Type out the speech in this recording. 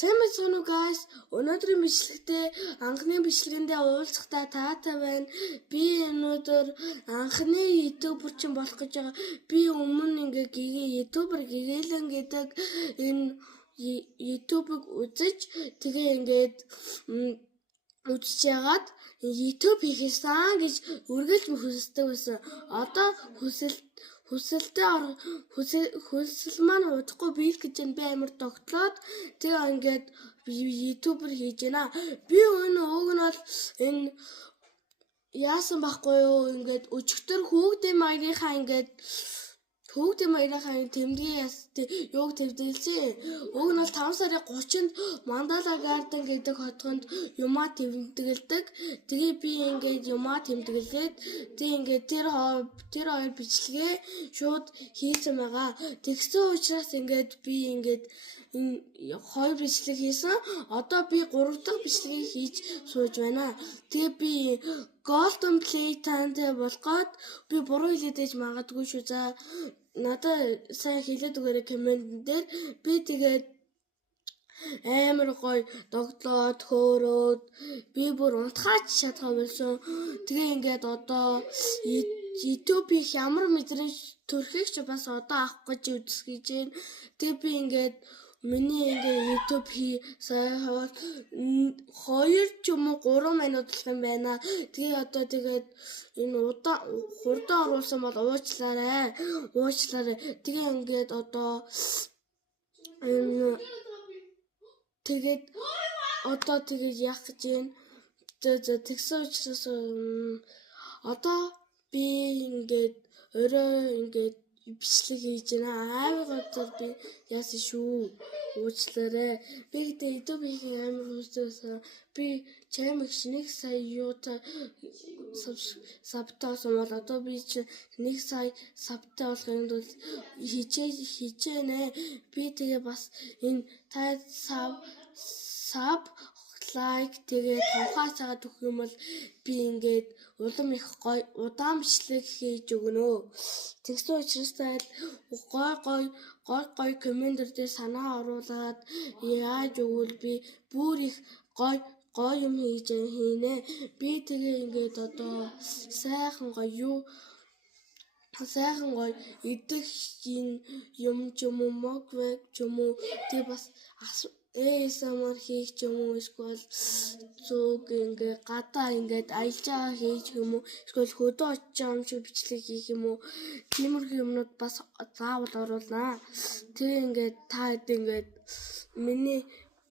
Сайн байна уу guys? Өнөөдрийн бичлэгтээ анхны бичлэгэндээ уулзахдаа таатай байна. Би өнөөдөр анхны ютубер чинь болох гэж байгаа. Би өмнө ютубер гэгээлэн гэдэг энэ ютубыг үзэж тэгээ ингээд үзэж яагаад YouTube хийхээсэн гэж үргэлж хүсдэг байсан. Одоо хүсэл маань удахгүй биел гэж би амар тогтлоод тэгээ ингээд ютубер хийж байна. Би уг нь бол энэ яасан байхгүй юу ингээд өчигдөр хүүхдийн маягийнхаа тэмдгийн юуг тэмдэглэсэн. Уг нь бол 5 сарын 30-нд Мандала Гарден гэдэг хотгонд юмаа тэмдэглэдэг. Тэгээ би ингээд юмаа тэмдэглээд тэгээ ингээд тэр хоёр бичлэгээ шууд хийсэн байгаа. Тэгсэн учраас ингээд би ингээд энэ хоёр бичлэг хийсэн. Одоо би 3 дахь бичлэгийг хийж сууж байна. Тэгээ би Golden Play тантай болгоод би буруу хэлээд магадгүй шүү. За надад сайн хэлээд өгөөрэй коммент дээр. Би тэгээд амар гоё догтлоод хөөрөөд би бүр унтхаач чадхаа болсон. Тэгээ ингээд одоо YouTube ямар мэдрэмж төрхийг ч бас одоо авах гэж үзэж байна. Тэгээ би ингээд миний ингээд YouTube сайн 2 ч юм уу 3 минут болох юм байна. Тэгээ одоо тэгээд энэ хурдан оруулсан бол уучлаарай. Тэгээ ингээд одоо тэгээд яах гэж байна. Тэгсэн учраас одоо би ингээд орой ингээд бичлэг хийж байна. Амар гоцор би яасан шүү. Уучлаарай. Би гэдэг YouTube хийх амар хүссэн. Би чамайг 1 сая юутай сабтайсан бол одоо би 1 сая сабтай болохын тулд хичээнэ. Би тэгээ бас энэ та саб лайк тэгээ тухай цагаад өгөх юм бол би ингээд улам их гоё удаан бичлэг хийж өгнө. Тэгсэн учраас гой комментэр дээр санаа оруулаад яаж өгвөл би бүр их гоё юм хийж хийнэ. Би тэгээ ингээд одоо сайхан гоё идэх юм ч юм уу моквэг ч юм уу тэгээ бас ASMR хийх ч юм уу эсвэл зүг ингээд гадаа ингээд аялжаа хийж юм уу эсвэл хөдөө очиж юм шиг бичлэг хийх юм уу тиймэрхүү юмнууд бас заавал оруулнаа. Тэгээ ингээд та ингээд миний